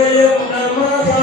യജ്ഞമതാ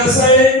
I'm saying?